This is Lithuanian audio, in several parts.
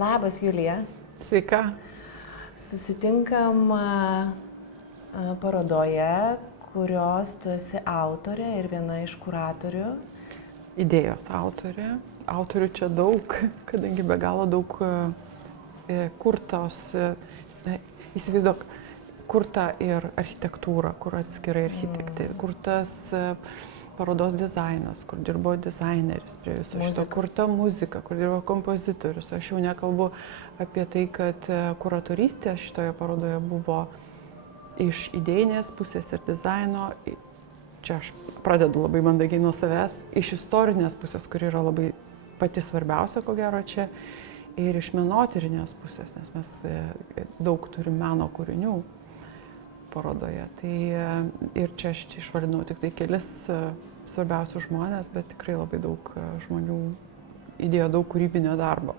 Labas, Julija. Sveika. Susitinkam parodoje, kurios tu esi autorė ir viena iš kuratorių. Idėjos autorė. Autorių čia daug, kadangi be galo daug kurtos, įsivaizduok, kurta ir architektūra, kur atskirai architektai, kurtas parodos dizainas, kur dirbo dizaineris prie viso šito, kurta muzika, kur dirbo kompozitorius. Aš jau nekalbu apie tai, kad kuratorystė šitoje parodoje buvo iš idėjinės pusės ir dizaino, čia aš pradedu labai mandagiai nuo savęs, iš istorinės pusės, kuri yra labai pati svarbiausia, ko gero čia, ir iš menotyrinės pusės, nes mes daug turim meno kūrinių parodoje. Tai ir čia aš išvardinau tik tai kelis svarbiausius žmonės, bet tikrai labai daug žmonių įdėjo daug kūrybinio darbo.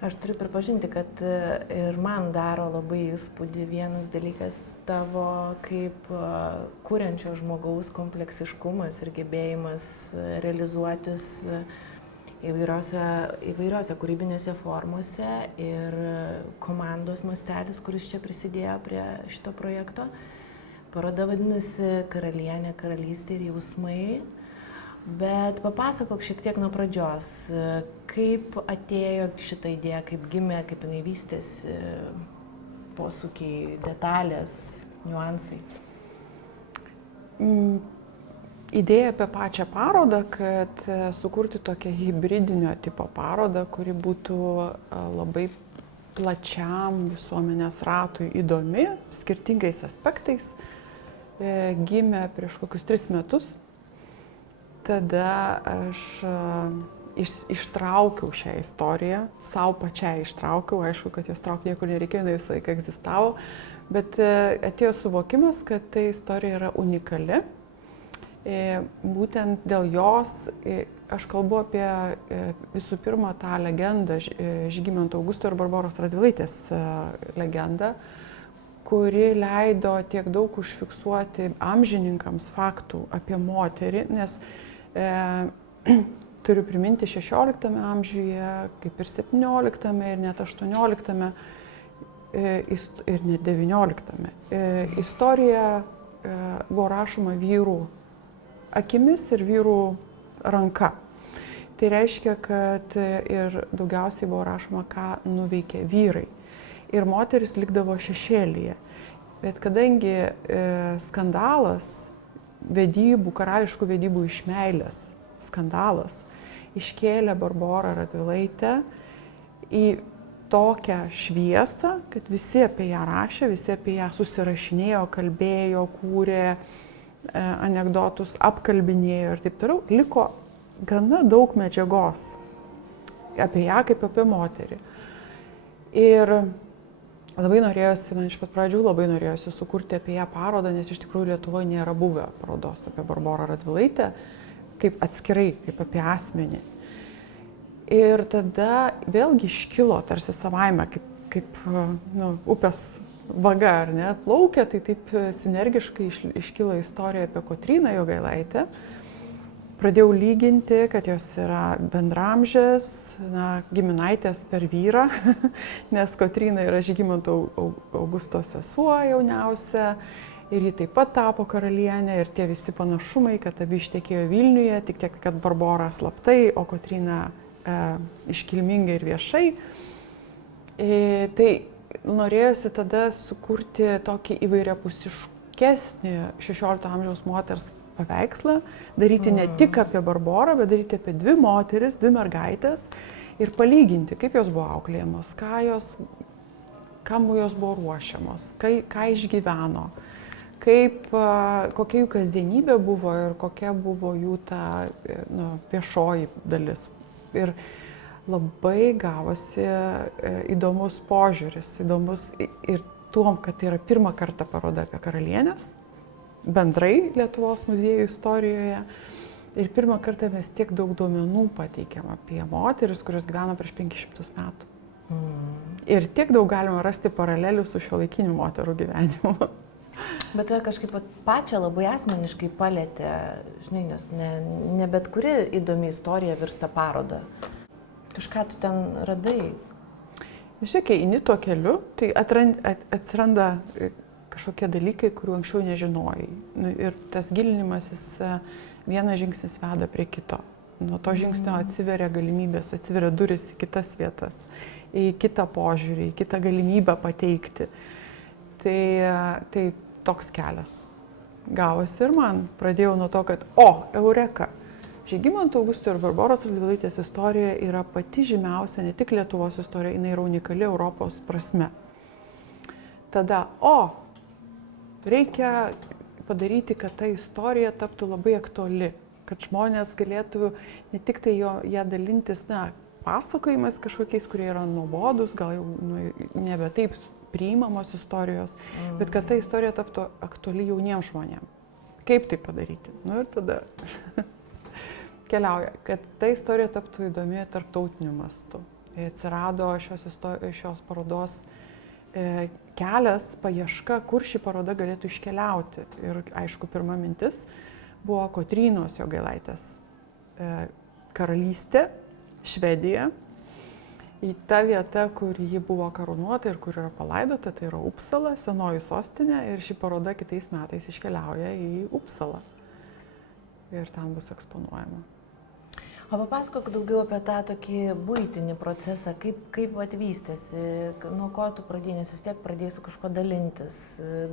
Aš turiu pripažinti, kad ir man daro labai įspūdį vienas dalykas tavo kaip kuriančio žmogaus kompleksiškumas ir gebėjimas realizuotis įvairiose kūrybinėse formose ir komandos mastelis, kuris čia prisidėjo prie šito projekto. Paroda vadinasi Karalienė, karalystė ir jausmai. Bet papasakok šiek tiek nuo pradžios, kaip atėjo šita idėja, kaip gimė, kaip jinai vystėsi, posūkiai, detalės, niuansai. Idėja apie pačią parodą, kad sukurti tokią hibridinio tipo parodą, kuri būtų labai plačiam visuomenės ratui įdomi, skirtingais aspektais, gimė prieš kokius 3 metus. Tada aš ištraukiau šią istoriją, savo pačiai ištraukiau, aišku, kad jos traukti niekur nereikėjo, jinai visą laiką egzistavo, bet atėjo suvokimas, kad ta istorija yra unikali. Būtent dėl jos aš kalbu apie visų pirma tą legendą, Žygimanto Augusto ir Barboros Radvilaitės legendą, kuri leido tiek daug užfiksuoti amžininkams faktų apie moterį, nes turiu priminti 16 amžiuje, kaip ir 17 ir net 18 ir net 19 istorija buvo rašoma vyrų akimis ir vyrų ranka. Tai reiškia, kad ir daugiausiai buvo rašoma, ką nuveikė vyrai. Ir moteris likdavo šešėlyje. Bet kadangi skandalas, karališkų vedybų iš meilės skandalas, iškėlė Barborą Radvilaitę į tokią šviesą, kad visi apie ją rašė, visi apie ją susirašinėjo, kalbėjo, kūrė anekdotus, apkalbinėjo ir taip toliau, liko gana daug medžiagos apie ją kaip apie moterį. Ir labai norėjosi, man iš pat pradžių labai norėjosi sukurti apie ją parodą, nes iš tikrųjų Lietuvoje nėra buvę parodos apie Barborą Radvilaitę, kaip atskirai, kaip apie asmenį. Ir tada vėlgi iškilo tarsi savaime, kaip upės vaga, ar ne, plaukia, tai taip sinergiškai iškilo istorija apie Kotryną Jogailaitę. Pradėjau lyginti, kad jos yra bendramžės, giminaitės per vyrą, nes Kotryna yra Žygimanto Augusto sesuo jauniausia ir ji taip pat tapo karalienė ir tie visi panašumai, kad abi ištekėjo Vilniuje, tik tiek, kad Barbora slaptai, o Kotryna iškilmingai ir viešai. Tai norėjosi tada sukurti tokį įvairiapusiškesnį 16 amžiaus moters paveikslą, daryti ne tik apie Barborą, bet daryti apie 2 moteris, 2 mergaitės ir palyginti, kaip jos buvo auklėjamos, kam jos buvo ruošiamos, ką išgyveno, kokia jų kasdienybė buvo ir kokia buvo jų ta viešoji dalis. Ir labai gavosi įdomus požiūris, įdomus ir tuom, kad tai yra pirmą kartą paroda apie karalienės, bendrai Lietuvos muziejų istorijoje. Ir pirmą kartą mes tiek daug duomenų pateikėm apie moteris, kurios gyveno prieš 500 metų. Ir tiek daug galima rasti paralelių su šiuolaikiniu moterų gyvenimu. Bet tave kažkaip pačią labai asmeniškai palietė, žinai, nes ne bet kuri įdomi istorija virsta paroda. Kažką tu ten radai, Žiūrėk, kai eini tuo keliu, tai atsiranda kažkokie dalykai, kurių anksčiau nežinojai. Ir tas gilinimasis vienas žingsnis veda prie kito. Nuo to žingsnio atsiveria galimybės, atsiveria duris į kitas vietas, į kitą požiūrį, į kitą galimybę pateikti. Tai toks kelias gavosi ir man. Pradėjau nuo to, kad eureka. Žygimanto Augusto ir Barboros Radvilaitės istorija yra pati žymiausia, ne tik Lietuvos istorija, jinai yra unikali Europos prasme. Tada, reikia padaryti, kad ta istorija taptų labai aktuali, kad žmonės galėtų ne tik tai ją dalintis, pasakojimais kažkokiais, kurie yra nuobodus, gal jau nebe taip priimamos istorijos, bet kad ta istorija taptų aktuali jauniems žmonėms. Kaip tai padaryti? Ir tada keliauja, kad ta istorija taptų įdomi tarptautiniu mastu. Atsirado šios parodos kelias, paieška, kur ši paroda galėtų iškeliauti. Ir aišku, pirma mintis buvo Kotrynos Jogailaitės karalystė, Švedija. Į tą vietą, kur ji buvo karūnuota ir kur yra palaidota, tai yra Upsala, senoji sostinė, ir ši paroda kitais metais iškeliauja į Upsalą. Ir ten bus eksponuojama. O papasakok daugiau apie tą tokį buitinį procesą, kaip atvystėsi, nuo ko tu pradėjai, nes vis tiek pradėjai su kažko dalintis,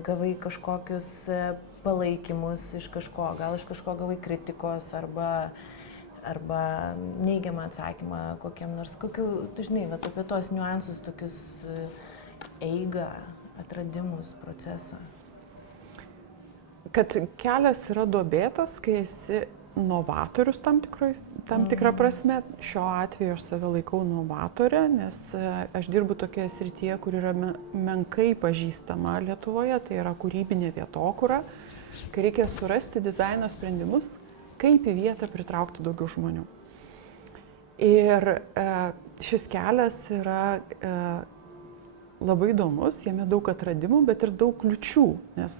gavai kažkokius palaikymus iš kažko, gal iš kažko gavai kritikos arba neigiamą atsakymą kokiam nors, tu žinai, apie tos niuansus, tokius eigą, atradimus, procesą. Kad kelias yra duobėtas, kai esi novatorius tam tikrą prasme. Šiuo atveju aš save laikau novatorė, nes aš dirbu tokioje srityje, kur yra menkai pažįstama Lietuvoje, tai yra kūrybinė vietokūra, kai reikia surasti dizaino sprendimus, kaip į vietą pritraukti daugiau žmonių. Ir šis kelias yra labai įdomus, jame daug atradimų, bet ir daug kliučių, nes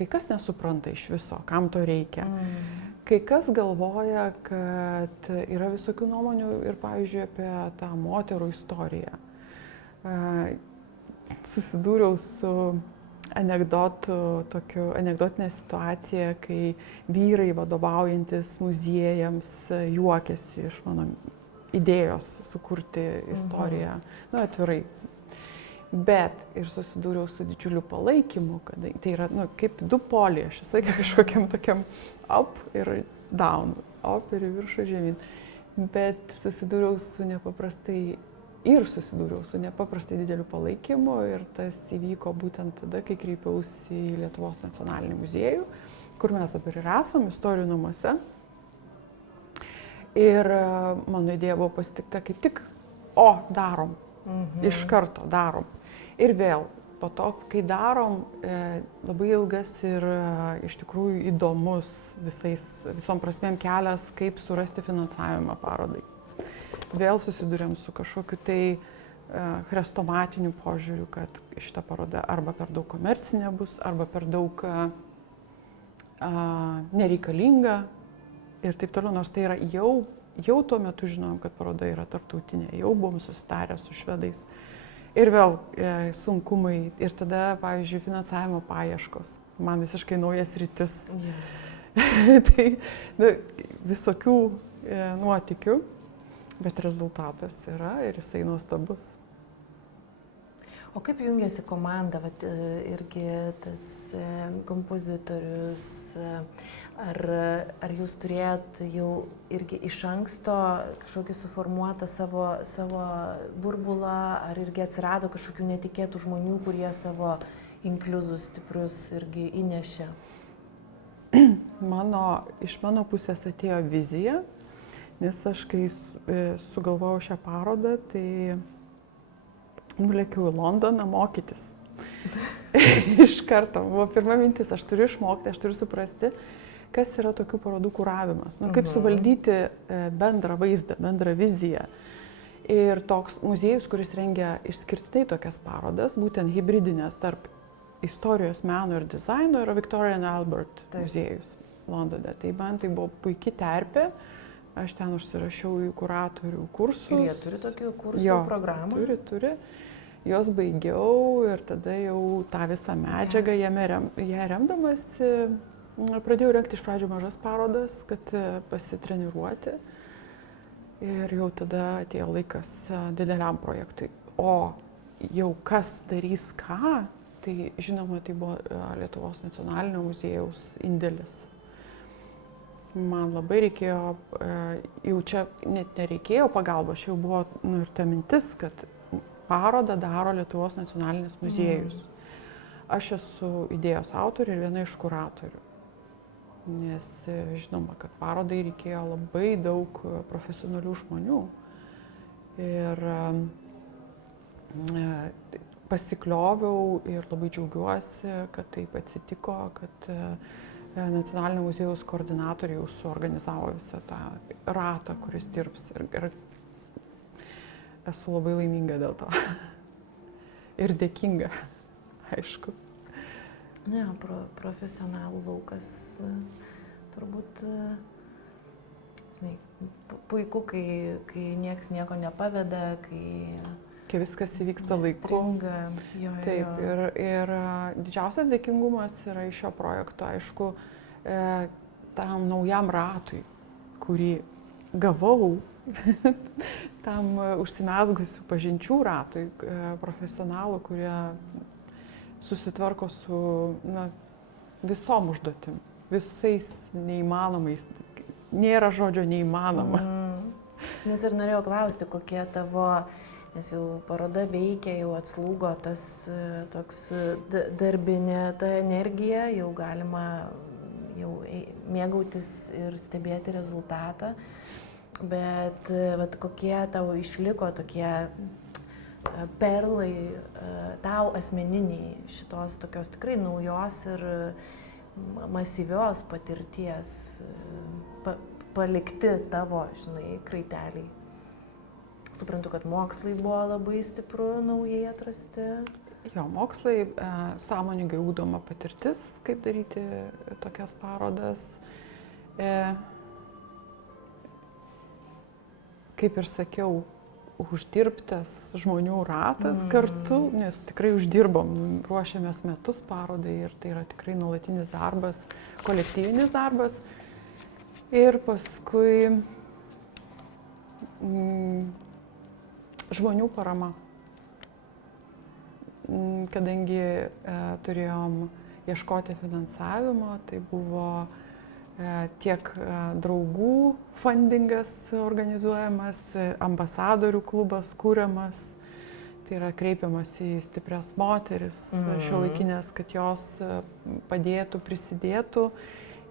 kai kas nesupranta iš viso, kam to reikia. Kai kas galvoja, kad yra visokių nuomonių ir, pavyzdžiui, apie tą moterų istoriją. Susidūriau su anekdotinė situacija, kai vyrai vadovaujantis muziejams juokiasi iš mano idėjos sukurti istoriją, atvirai. Bet ir susidūriau su didžiuliu palaikymu, kad tai yra kaip du poliai, aš visą laiką kažkokiam tokiam up ir down, up ir viršų žemyn. Bet susidūriau su nepaprastai dideliu palaikymu ir tas įvyko būtent tada, kai kreipiausi į Lietuvos nacionalinį muziejų, kur mes dabar ir esam, Istorijų namuose. Ir mano idėja buvo pasitikta kaip tik, darom, iš karto darom. Ir vėl, po to, kai darom, labai ilgas ir iš tikrųjų įdomus visom prasmėm kelias, kaip surasti finansavimą parodai. Vėl susidurėm su kažkokiu tai chrestomatiniu požiūriu, kad šita paroda arba per daug komercinė bus, arba per daug nereikalinga ir taip toliau, nors tai yra jau tuo metu žinom, kad paroda yra tarptautinė, jau buvom susitarę su švedais. Ir vėl sunkumai, ir tada, pavyzdžiui, finansavimo paieškos, man visiškai naujas sritis. Tai visokių nuotykių, bet rezultatas yra ir jisai nuostabus. O kaip jungiasi komanda, irgi tas kompozitorius, ar jūs turėjot jau irgi iš anksto kažkokį suformuotą savo burbulą, ar irgi atsirado kažkokių netikėtų žmonių, kurie savo inkliuzus stiprius irgi įnešė? Iš mano pusės atėjo vizija, nes aš kai sugalvojau šią parodą, tai nulėkiau į Londoną mokytis. Iš karto buvo pirma mintis, aš turiu išmokti, aš turiu suprasti, kas yra tokių parodų kuravimas, kaip suvaldyti bendrą vaizdą, bendrą viziją. Ir toks muziejus, kuris rengia išskirtinai tokias parodas, būtent hibridinės tarp istorijos, meno ir dizaino, yra Victoria and Albert muziejus Londone. Tai man tai buvo puikia terpė, aš ten užsirašiau į kuratorių kursus. Ir jie turi tokių kursų programų? Turi. juos baigiau ir tada jau tą visą medžiagą ją remdamasi pradėjau rengti iš pradžių mažas parodas, kad pasitreniruoti. Ir jau tada atėjo laikas dideliam projektui. O jau kas darys ką, tai žinoma, tai buvo Lietuvos nacionalinio muziejaus indėlis. Man labai reikėjo, jau čia net nereikėjo pagalbos, jau buvo ir ta mintis, kad parodą daro Lietuvos nacionalinis muziejus. Aš esu idėjos autorė ir viena iš kuratorių. Nes žinoma, kad parodai reikėjo labai daug profesionalių žmonių. Ir pasiklioviau ir labai džiaugiuosi, kad taip atsitiko, kad Nacionalinio muziejaus koordinatoriai jau suorganizavo visą tą ratą, kuris dirbs. Ir esu labai laiminga dėl to. Ir dėkinga, aišku. Ne, profesionalų laukas turbūt puiku, kai nieks nieko nepaveda, kai viskas įvyksta laiku. Taip, ir didžiausias dėkingumas yra iš šio projekto, aišku, tam naujam ratui, kurį gavau, tam užsimezgusių pažinčių ratui, profesionalų, kurie susitvarko su visom užduotim, visais neįmanomais. Nėra žodžio neįmanoma. Nes ir norėjau klausti, kokie tavo, nes jau paroda veikia, jau atslūgo tas toks darbinė ta energija, jau galima jau mėgautis ir stebėti rezultatą. Bet kokie tavo išliko tokie perlai tau asmeniniai šitos tokios tikrai naujos ir masyvios patirties palikti tavo, kraiteliai. Suprantu, kad mokslai buvo labai stipru, naujai atrasti. Jo, mokslai, sąmoningai ugdoma patirtis, kaip daryti tokias parodas. Kaip ir sakiau, uždirbtas žmonių ratas kartu, nes tikrai uždirbom, ruošiamės metus parodai ir tai yra tikrai nuolatinis darbas, kolektyvinis darbas. Ir paskui žmonių parama. Kadangi turėjom ieškoti finansavimo, tai buvo tiek draugų fundingas organizuojamas, ambasadorių klubas kūriamas, tai yra kreipiamas į stiprias moteris šiuolaikinės, kad jos padėtų, prisidėtų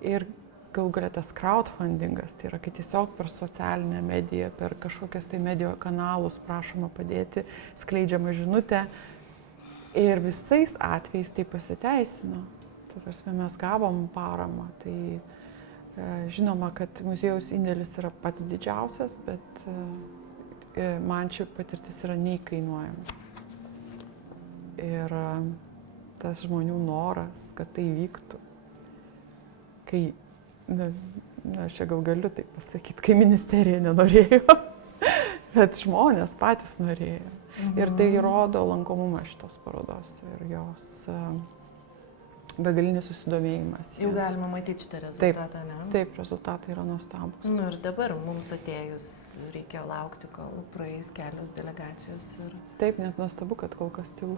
ir galų galia tas crowdfundingas, tai yra, kai tiesiog per socialinę mediją, per kažkokias tai medijų kanalus prašoma padėti, skleidžiama žinutė ir visais atvejais tai pasiteisino. Tai prasme, mes gavom paramą, tai žinoma, kad muziejaus indėlis yra pats didžiausias, bet man ši patirtis yra neįkainuojama. Ir tas žmonių noras, kad tai vyktų, kai, aš čia gal galiu taip pasakyti, kai ministerija nenorėjo, bet žmonės patys norėjo. Ir tai rodo lankomumą šitos parodos ir jos begalinis susidomėjimas. Jau galima matyti šitą rezultatą, ne? Taip, rezultatai yra nuostabus. Ir dabar mums atėjus reikėjo laukti, kol praeis kelios delegacijos. Taip, net nuostabu, kad kol kas tylu.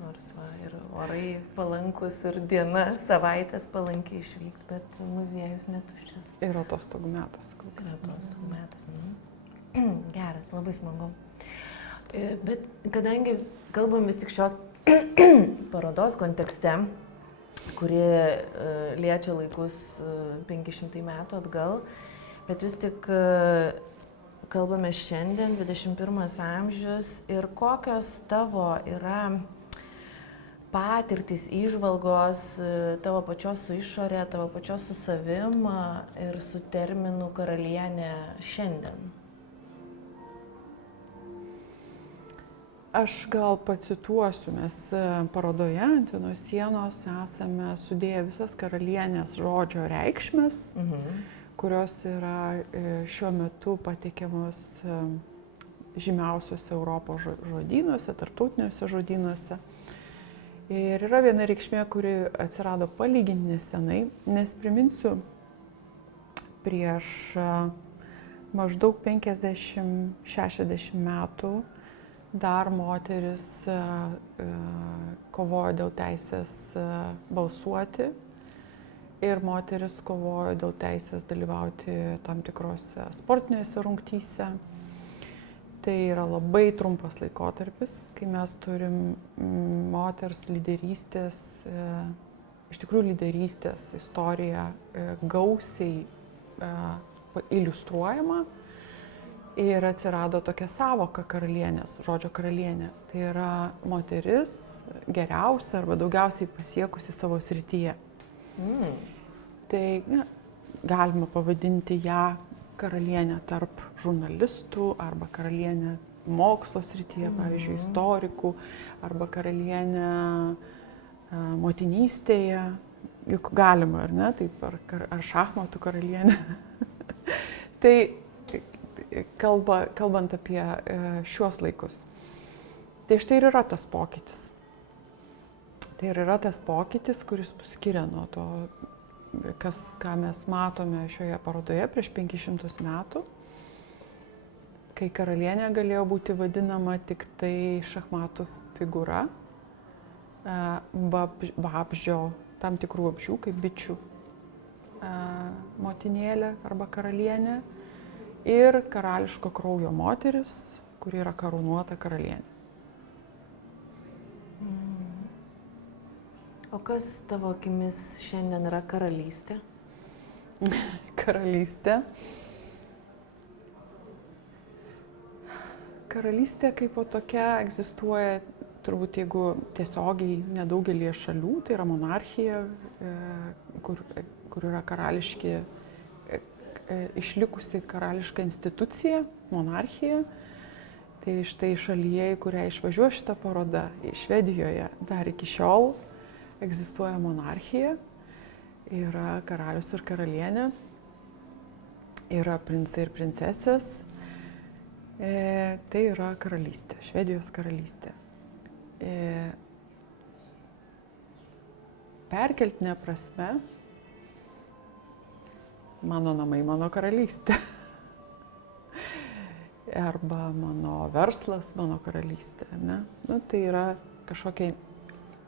Nors ir orai palankus ir diena, savaitės palankiai išvykti, bet muziejus netuščias. Ir atostogų metas. Ir atostogų metas. Geras, labai smagu. Bet kadangi kalbam vis tik šios parodos kontekste, kuri liečia laikus 500 metų atgal, bet vis tik kalbame šiandien, 21 amžius, ir kokios tavo yra patirtys, įžvalgos tavo pačios su išorė, tavo pačios su savim ir su terminu karalienė šiandien? Aš gal pacituosiu, mes parodoje ant vienos sienos esame sudėję visas karalienės žodžio reikšmes, kurios yra šiuo metu pateikiamos žymiausiuose Europos žodynuose, tarptautiniuose žodynuose. Ir yra viena reikšmė, kuri atsirado palyginti nesenai, nes priminsiu, prieš maždaug 50-60 metų dar moteris kovojo dėl teisės balsuoti ir moteris kovojo dėl teisės dalyvauti tam tikrose sportinėse rungtyse. Tai yra labai trumpas laikotarpis, kai mes turim moters lyderystės, iš tikrųjų lyderystės istoriją gausiai iliustruojama ir atsirado tokia savoka karalienės, žodžio karalienė. Tai yra moteris geriausia arba daugiausiai pasiekusi savo srityje. Tai galima pavadinti ją karalienę tarp žurnalistų arba karalienę mokslo srityje, pavyzdžiui, istorikų, arba karalienę motinystėje. Juk galima, ar ne? Taip, ar šachmatų karalienė. Tai kalbant apie šiuos laikus. Tai štai ir yra tas pokytis. Tai ir yra tas pokytis, kuris skiria nuo to, ką mes matome šioje parodoje prieš 500 metų, kai karalienė galėjo būti vadinama tik tai šachmatų figūra, vabzdžio, tam tikrų vabzdžių, kaip bičių motinėlė arba karalienė, ir karališko kraujo moteris, kuri yra karūnuota karalienė. O kas tavo akimis šiandien yra karalystė? Karalystė. Karalystė kaip po tokia egzistuoja, turbūt jeigu tiesiogiai nedaugelį šalių, tai yra monarchija, kur yra karališki, išlikusi karališka institucija, monarchija. Tai štai šalyje, į kurią išvažiuoja šitą parodą, Švedijoje, dar iki šiol egzistuoja monarchija, yra karalius ir karalienė, yra princai ir princesės. Tai yra karalystė, Švedijos karalystė. Perkeltinė prasme, mano namai, mano karalystė. Arba mano verslas, mano karalystė. Ne? Nu, tai yra kažkokia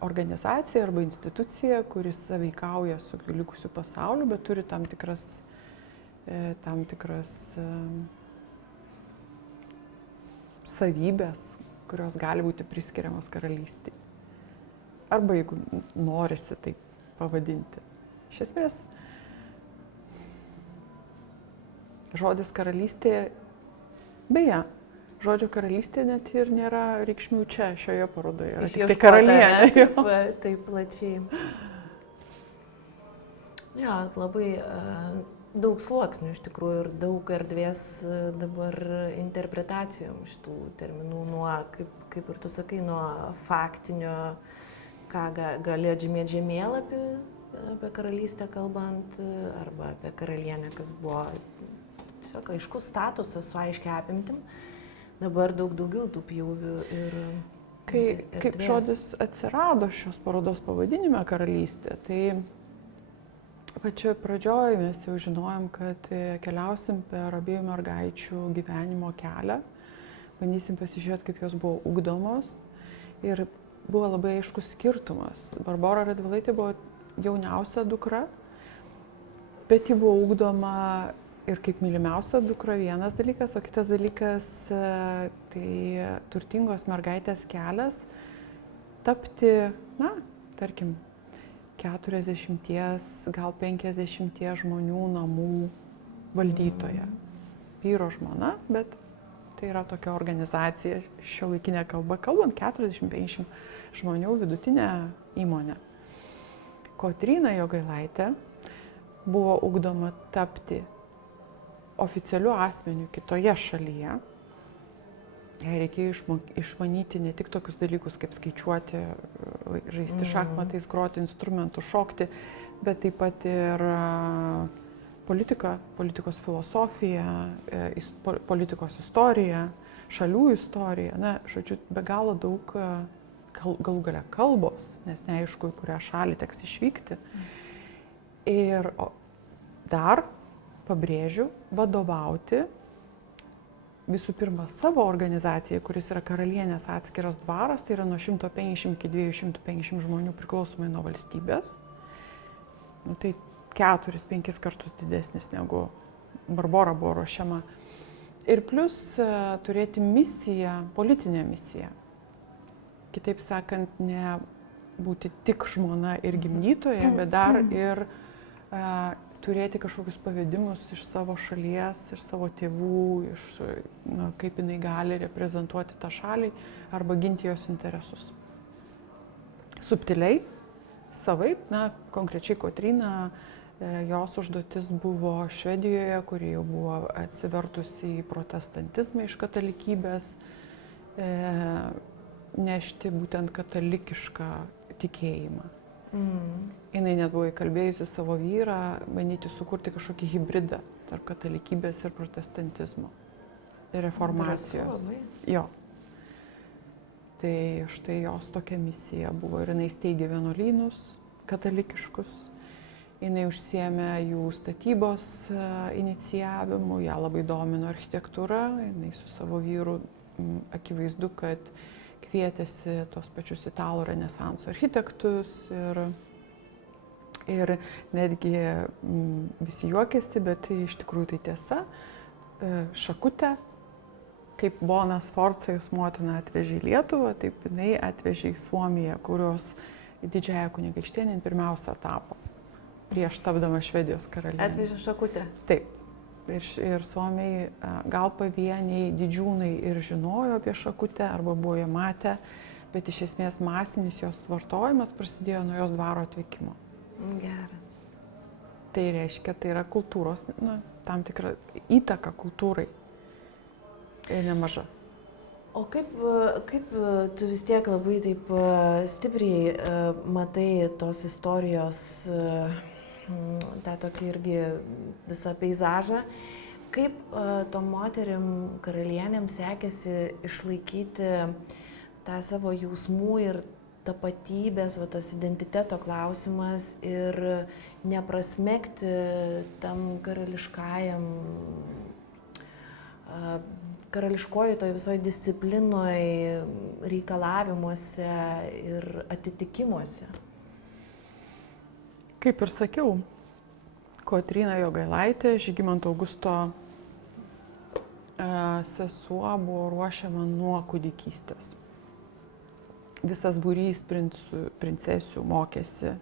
organizacija arba institucija, kuris sąveikauja su likusiu pasauliu, bet turi tam tikras savybės, kurios gali būti priskiriamos karalystei. Arba jeigu norisi taip pavadinti. Iš esmės, žodis karalystė, beje, žodžio karalystė net ir nėra reikšmių čia, šioje parodoje. Yra tik tai karalienė. Taip plačiai. Jo, labai daug sluoksnių iš tikrųjų ir daug erdvės dabar interpretacijom šitų terminų, nuo, kaip ir tu sakai, nuo faktinio, ką gali atžymėti žemėlapį apie karalystę kalbant, arba apie karalienę, kas buvo tiesiog aiškus statusas su aiškia apimtim. Dabar daug daugiau tų pjūvių ir kaip žodis atsirado šios parodos pavadinime karalystė, tai pačioje pradžioje mes jau žinojom, kad keliausim per abiejų mergaičių gyvenimo kelią, bandysim pasižiūrėti, kaip jos buvo ugdomos, ir buvo labai aiškus skirtumas. Barbora Radvilaitė buvo jauniausia dukra, bet ji buvo ugdoma ir kaip mylimiausia dukra, vienas dalykas, o kitas dalykas tai turtingos mergaitės kelias tapti, tarkim, 40, gal 50 žmonių namų valdytoja. Vyro žmona, bet tai yra tokia organizacija, šiuolaikinė kalba kalbant, 40-50 žmonių vidutinė įmonė. Kotryna Jogailaitė buvo ugdoma tapti oficialiu asmeniu kitoje šalyje. Jai reikėjo išmanyti ne tik tokius dalykus, kaip skaičiuoti, žaisti šachmatais, groti instrumentų, šokti, bet taip pat ir politiką, politikos filosofiją, politikos istoriją, šalių istorija, na, žodžiu, be galo daug galų gale kalbos, nes neaišku, į kurią šalį teks išvykti. Ir dar, pabrėžiu, vadovauti visų pirma savo organizacijai, kuris yra karalienės atskiras dvaras, tai yra nuo 150 iki 250 žmonių priklausomai nuo valstybės. Nu, tai 4-5 kartus didesnis negu Barbora buvo ruošiama. Ir plus turėti misiją, politinę misiją. Kitaip sakant, ne būti tik žmona ir gimdytoja, bet dar ir turėti kažkokius pavedimus iš savo šalies, iš savo tėvų, kaip jinai gali reprezentuoti tą šalį arba ginti jos interesus. Subtiliai, savaip, konkrečiai Kotryna, jos užduotis buvo Švedijoje, kuri jau buvo atsivertusi į protestantizmą iš katalikybės, nešti būtent katalikišką tikėjimą. Jinai net buvo įkalbėjusi savo vyrą bandyti sukurti kažkokį hybridą tarp katalikybės ir protestantizmo ir reformacijos. Jo. Tai štai jos tokia misija buvo ir jinai steigė vienuolynus katalikiškus. Jinai užsiėmė jų statybos inicijavimu, ją labai domino architektūra, jinai su savo vyru akivaizdu, kad kvietėsi tos pačius italų renesanso architektus ir netgi visi juokėsi, bet tai iš tikrųjų tai tiesa. Šakutę, kaip Bona Sforza jos motina atvežė į Lietuvą, taip jinai atvežė į Suomiją, kurios didžiąją kunigaikštienę pirmiausia tapo prieš tapdama Švedijos karalienė. Atvežė šakutę? Taip. Ir suomiai, gal pavieniai didžiūnai ir žinojo apie šakutę arba buvo ją matę, bet iš esmės masinis jos vartojimas prasidėjo nuo jos dvaro atvykimo. Geras. Tai reiškia, tai yra kultūros, tam tikra įtaka kultūrai ir nemaža. O kaip tu vis tiek labai taip stipriai matai tos istorijos tą tokį irgi visą peizažą, kaip tom moterim karalienėm sekėsi išlaikyti tą savo jausmų ir tapatybės, tas identiteto klausimas ir neprasmegti tam karališkoji toj visoje disciplinoje, reikalavimuose ir atitikimuose. Kaip ir sakiau, Kotryna Jogailaitė, Žygimanto Augusto sesuo, buvo ruošiama nuo kūdikystės. Visas būrys princesių mokėsi,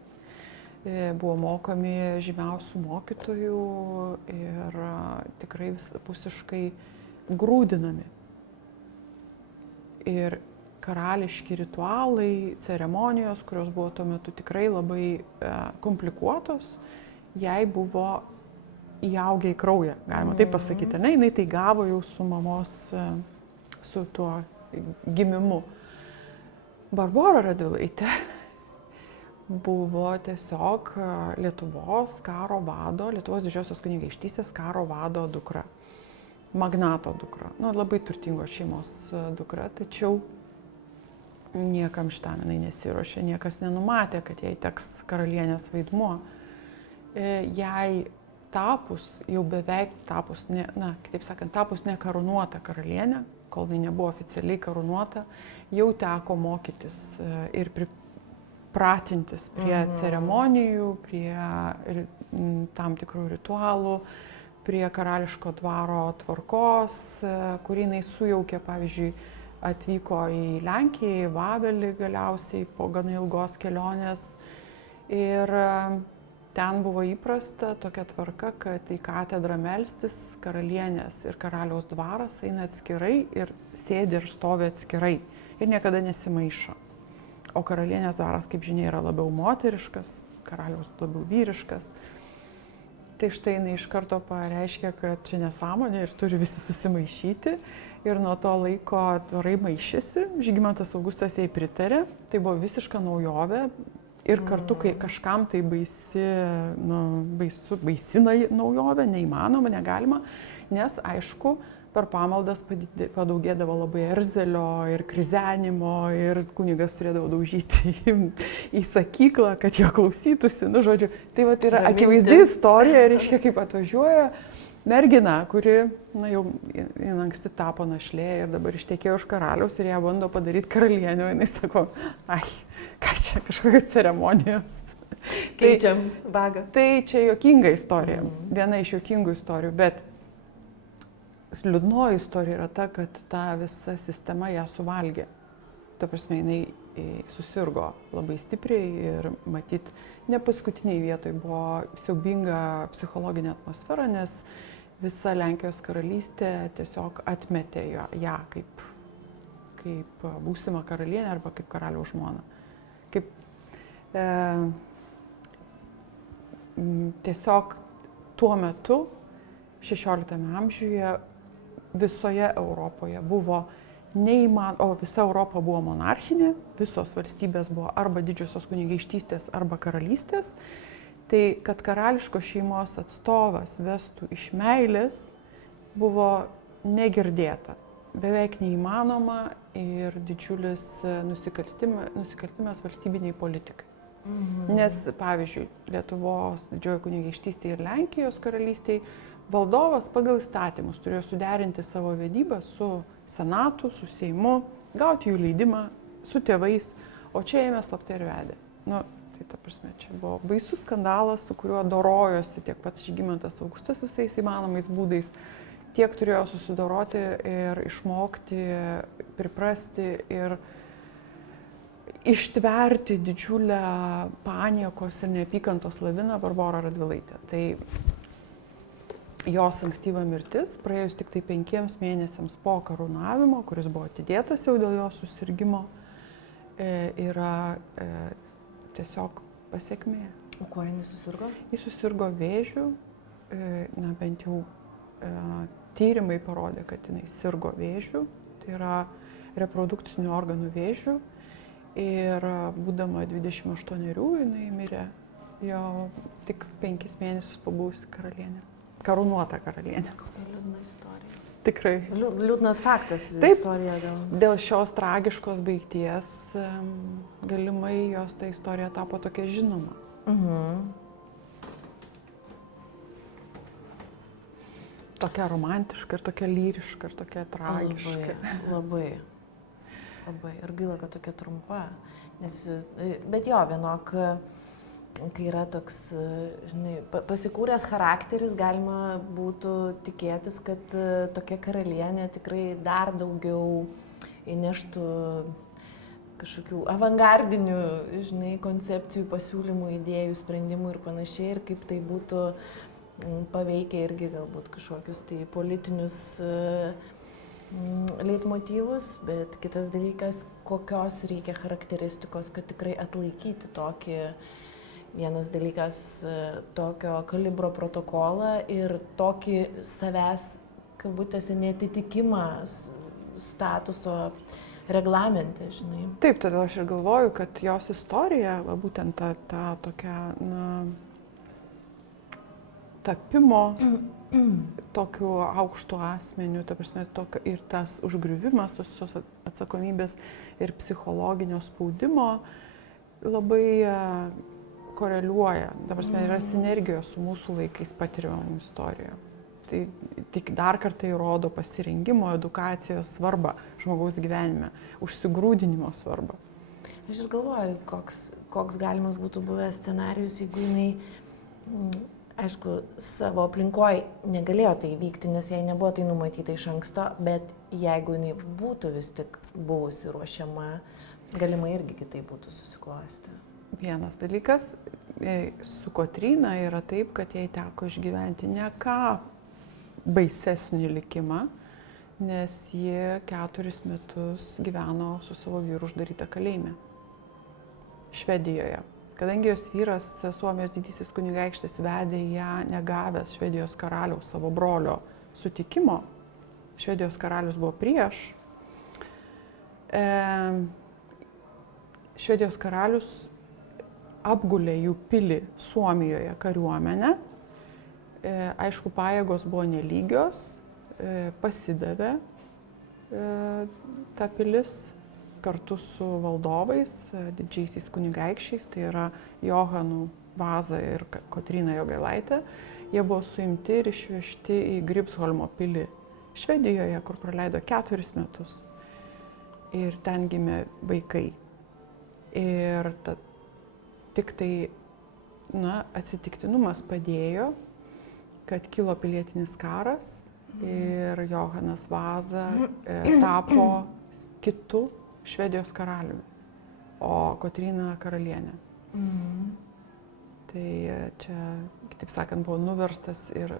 buvo mokomi žymiausių mokytojų ir tikrai visapusiškai grūdinami. Ir karališki ritualai, ceremonijos, kurios buvo tuo metu tikrai labai komplikuotos, jai buvo įaugę į kraują, galima taip pasakyti. Jinai tai gavo jau su mamos, su tuo gimimu. Barbora Radvilaitė buvo tiesiog Lietuvos karo vado, Lietuvos didžiosios kunigaikštystės karo vado dukra, magnato dukra, labai turtingos šeimos dukra, tačiau niekam šitam jinai nesiruošė, niekas nenumatė, kad jai teks karalienės vaidmuo. Jai tapus, jau beveik tapus, kitaip sakant, tapus nekarunuota karalienė, kol jinai nebuvo oficialiai karunuota, jau teko mokytis ir pratintis prie ceremonijų, prie tam tikrų ritualų, prie karališko dvaro tvarkos, kurį jinai sujaukė, pavyzdžiui, atvyko į Lenkiją, į Vavelį galiausiai po gana ilgos kelionės. Ir ten buvo įprasta tokia tvarka, kad į katedrą melstis karalienės ir karaliaus dvaras eina atskirai ir sėdi ir stovi atskirai ir niekada nesimaišo. O karalienės dvaras, kaip žinia, yra labiau moteriškas, karaliaus labiau vyriškas. Tai štai jinai iš karto pareiškė, kad čia nesąmonė ir turi visi susimaišyti. Ir nuo to laiko dvarai maišėsi. Žygimantas Augustas jai pritarė. Tai buvo visiška naujovė. Ir kartu, kai kažkam tai baisi naujovė, neįmanoma, negalima, nes aišku, per pamaldas padaugėdavo labai erzelio ir krizenimo ir kunigas turėdavo daužyti į sakyklą, kad jo klausytųsi, nu žodžiu. Tai va, yra akivaizdi istorija, reiškia, kaip atvažiuoja mergina, kuri, jau anksti tapo našlė ir dabar ištekėjo už karaliaus ir ją bando padaryti karalienę, jinai sako, ai, ką čia, kažkokios ceremonijos. Keičiam vagą. Tai čia juokinga istorija, viena iš juokingų istorijų, bet liūdnoji istorija yra ta, kad ta visa sistema ją suvalgė. Ta prasme, jinai susirgo labai stipriai ir matyt, ne paskutiniai vietoj buvo siaubinga psichologinė atmosfera, nes visa Lenkijos karalystė tiesiog atmetė ją kaip būsimą karalienę arba kaip karaliaus žmoną. Tiesiog tuo metu, 16 amžiuje, visoje Europoje buvo visa Europa buvo monarchinė, visos valstybės buvo arba didžiosios kunigaikštystės, arba karalystės. Tai, kad karališkos šeimos atstovas vestų iš meilės, buvo negirdėta, beveik neįmanoma ir didžiulis nusikaltimas valstybiniai politikai. Nes, pavyzdžiui, Lietuvos didžioji kunigaikštystė ir Lenkijos karalystėj valdovas pagal įstatymus turėjo suderinti savo vedybą su senatu, su Seimu, gauti jų leidimą, su tėvais, o čia ėmė slaptai ir vedė. Tai ta prasme, čia buvo baisus skandalas, su kuriuo dorojosi tiek pats Žygimantas Augustas visais įmanomais būdais, tiek turėjo susidoroti ir išmokti, priprasti ir ištverti didžiulę paniekos ir neapykantos laviną Barbora Radvilaitė. Tai jos ankstyva mirtis, praėjus tik tai 5 mėnesiams po karūnavimo, kuris buvo atidėtas jau dėl jos susirgimo, yra tiesiog pasiekmė. O kuo jinai susirgo? Ji susirgo vėžiu, bent jau tyrimai parodė, kad jinai sirgo vėžiu, tai yra reprodukcinių organų vėžiu. Ir būdama 28 jinai mirė jau tik 5 mėnesius pabuvusi karalienė. Karūnuota karalienė. Kokia liūdna istorija. Tikrai. Liūdnas faktas. Taip, istorija gal. Dėl šios tragiškos baigties galimai jos ta istorija tapo tokia žinoma. Tokia romantiška ir tokia lyriška ir tokia tragiška. Labai. Ir gaila, kad tokia trumpa. Bet jo, vienok, kai yra toks, pasikūręs charakteris, galima būtų tikėtis, kad tokia karalienė tikrai dar daugiau įneštų kažkokių avangardinių, koncepcijų, pasiūlymų, idėjų, sprendimų ir panašiai, ir kaip tai būtų paveikia irgi galbūt kažkokius tai politinius leitmotyvus, bet kitas dalykas, kokios reikia charakteristikos, kad tikrai atlaikyti tokį, vienas dalykas, tokio kalibro protokolą ir tokį savęs, kabutėse, neatitikimą statuso reglamente, žinai. Taip, todėl aš ir galvoju, kad jos istorija, būtent ta tokia, tapimo tokiu aukštu asmeniu, ta prasme, ir tas užgriuvimas, tos visos atsakomybės ir psichologinio spaudimo labai koreliuoja, ta prasme, yra sinergijos su mūsų laikais patiriamom istorijom. Tai tik dar kartą įrodo pasirengimo, edukacijos svarbą žmogaus gyvenime, užsigrūdinimo svarbą. Aš ir galvoju, koks galimas būtų buvęs scenarijus, jeigu jinai, aišku, savo aplinkoje negalėjo tai vykti, nes jai nebuvo tai numatyta iš anksto, bet jeigu jinai būtų vis tik buvusi ruošiama, galimai irgi kitaip būtų susiklostę. Vienas dalykas, su Kotryna yra taip, kad jai teko išgyventi ne ką baisesnį likimą, nes ji 4 metus gyveno su savo vyru uždaryta kalėjime Švedijoje. Kadangi jos vyras, Suomijos didysis kunigaikštis, vedė ją negavęs Švedijos karaliaus savo brolio sutikimo, Švedijos karalius buvo prieš, Švedijos karalius apgulė jų pilį Suomijoje kariuomenę. Aišku, pajėgos buvo nelygios, pasidavė ta pilis kartu su valdovais, didžiaisiais kunigaikščiais, tai yra Johanu Vaza ir Kotryna Jogailaitė. Jie buvo suimti ir išvežti į Gripsholmo pilį Švedijoje, kur praleido 4 metus. Ir ten gimė vaikai. Ir tik tai atsitiktinumas padėjo, kad kilo pilietinis karas ir Johanas Vaza tapo kitu Švedijos karaliumi, o Kotryna karalienė. Tai čia, kitaip sakant, buvo nuverstas ir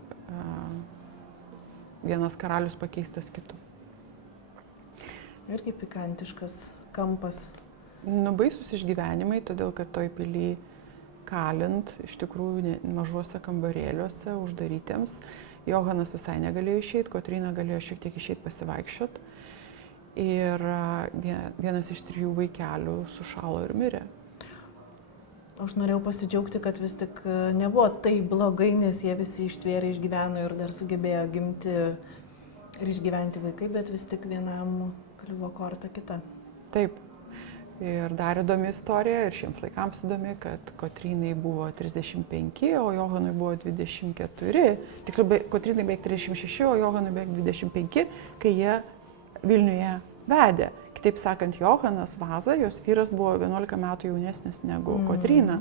vienas karalius pakeistas kitu. Irgi pikantiškas kampas. Baisus išgyvenimai, todėl kad toj pily kalint, iš tikrųjų mažuose kambarėliuose, uždarytiems. Johanas visai negalėjo išeiti, Kotryna galėjo šiek tiek išeiti pasivaikščiot. Ir vienas iš 3 vaikelių sušalo ir mirė. Aš norėjau pasidžiaugti, kad vis tik nebuvo taip blogai, nes jie visi ištvėrė, išgyveno ir dar sugebėjo gimti ir išgyventi vaikai, bet vis tik vienam kliuvo korta kita. Taip. Ir dar įdomi istorija, ir šiems laikams įdomi, kad Kotrynai buvo 35, o Johanui buvo 24. Tiksliau, Kotrynai beveik 36, o Johanui beveik 25, kai jie Vilniuje vedė. Kitaip sakant, Johanas Vaza, jos vyras, buvo 11 metų jaunesnis negu Kotryna.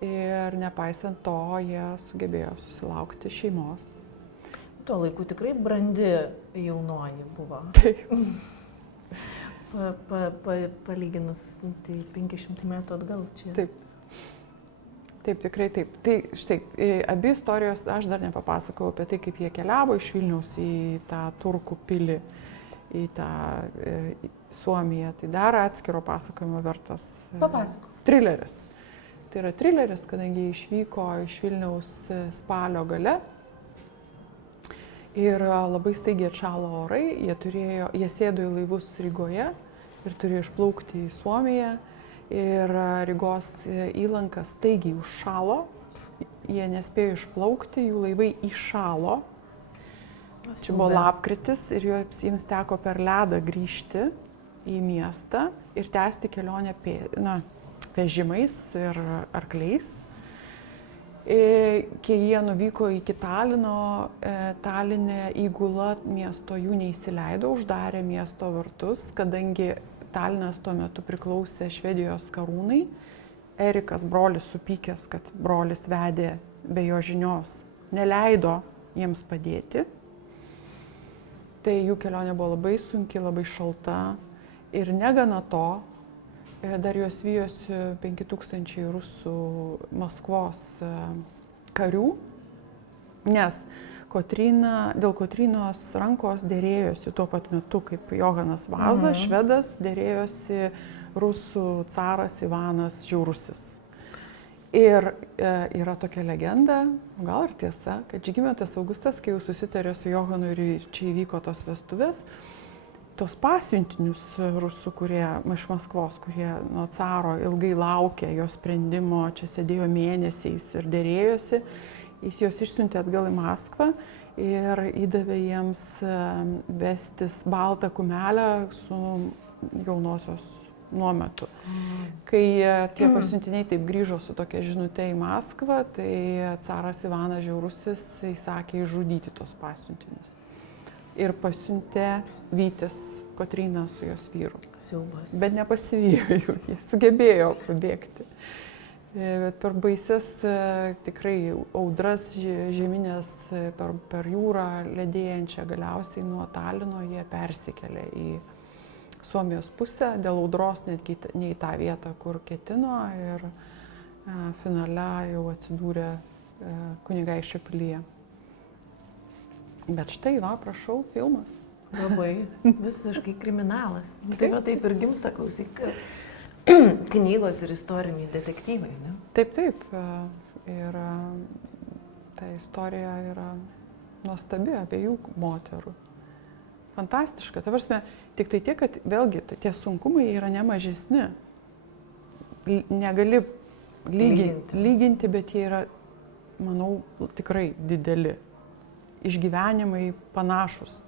Ir nepaisant to, jie sugebėjo susilaukti šeimos. Tuo laiku tikrai brandi jaunoji buvo. Taip. Palyginus, tai 500 metų atgal čia. Taip. Taip, tikrai taip. Tai štai, abi istorijos, aš dar nepapasakojau apie tai, kaip jie keliavo iš Vilniaus į tą turkų pilį, į tą Suomiją. Tai dar atskiro pasakojimo vertas. Papasakok. Trileris. Tai yra trileris, kadangi išvyko iš Vilniaus spalio gale. Ir labai staigiai atšalo orai, jie sėdo į laivus Rygoje ir turėjo išplaukti į Suomiją. Ir Rygos įlanka staigiai užšalo, jie nespėjo išplaukti, jų laivai įšalo. Čia buvo lapkritis ir jiems teko per ledą grįžti į miestą ir tęsti kelionę vežimais ir arkliais. Kai jie nuvyko iki Talino, Taline įgula miesto jų neįsileido, uždarė miesto vartus, kadangi Talinas tuo metu priklausė Švedijos karūnai. Erikas, brolis, supykęs, kad brolis vedė be jo žinios, neleido jiems padėti. Tai jų kelionė buvo labai sunki, labai šalta ir negana to, dar juos vijosi 5000 rusų Maskvos karių, nes dėl Kotrynos rankos dėrėjosi tuo pat metu, kaip Johanas Vaza, švedas, dėrėjosi rusų caras Ivanas Žiaurusis. Ir yra tokia legenda, gal ir tiesa, kad Žygimantas Augustas, kai jau susitarė su Johanu ir čia įvyko tos vestuvės, tos pasiuntinius rusų, kurie iš Maskvos, kurie nuo caro ilgai laukė jo sprendimo, čia sėdėjo mėnesiais ir dėrėjosi, jis juos išsiuntė atgal į Maskvą ir įdavė jiems vestis baltą kumelę su jaunosios nuometu. Kai tie pasiuntiniai taip grįžo su tokia žinute į Maskvą, tai caras Ivanas Žiaurusis įsakė išžudyti tos pasiuntinius. Ir pasiuntė vytis Kotryną su jos vyru. Siaubas. Bet nepasivijo jų, jie sugebėjo pabėgti. Bet per baises tikrai audras žeminės per jūrą ledėjančią galiausiai nuo Talino jie persikėlė į Suomijos pusę, dėl audros netgi ne į tą vietą, kur ketino ir finale jau atsidūrė Kunigaikščio pilyje. Bet štai, prašau, filmas. Labai, visiškai kriminalas. Tai va taip ir gimsta, klausyk, knygos ir istoriniai detektyvai, ne? Taip. Ir ta istorija yra nuostabi abiejų moterų. Fantastiška. Ta prasme, tik tai tiek, kad vėlgi tie sunkumai yra nemažesni. negali lyginti, bet jie yra, manau, tikrai dideli. Išgyvenimai panašus.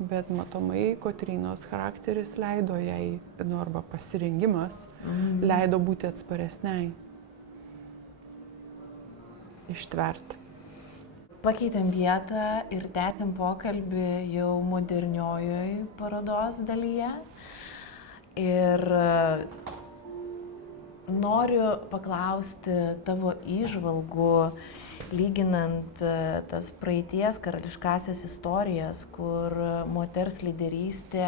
Bet matomai Kotrynos charakteris leido jai, arba pasirengimas, leido būti atsparesniai. Ištverti. Pakeitėm vietą ir tęsėm pokalbį jau moderniojoj parodos dalyje. Ir noriu paklausti tavo įžvalgų, lyginant tas praeities karališkasias istorijas, kur moters lyderystė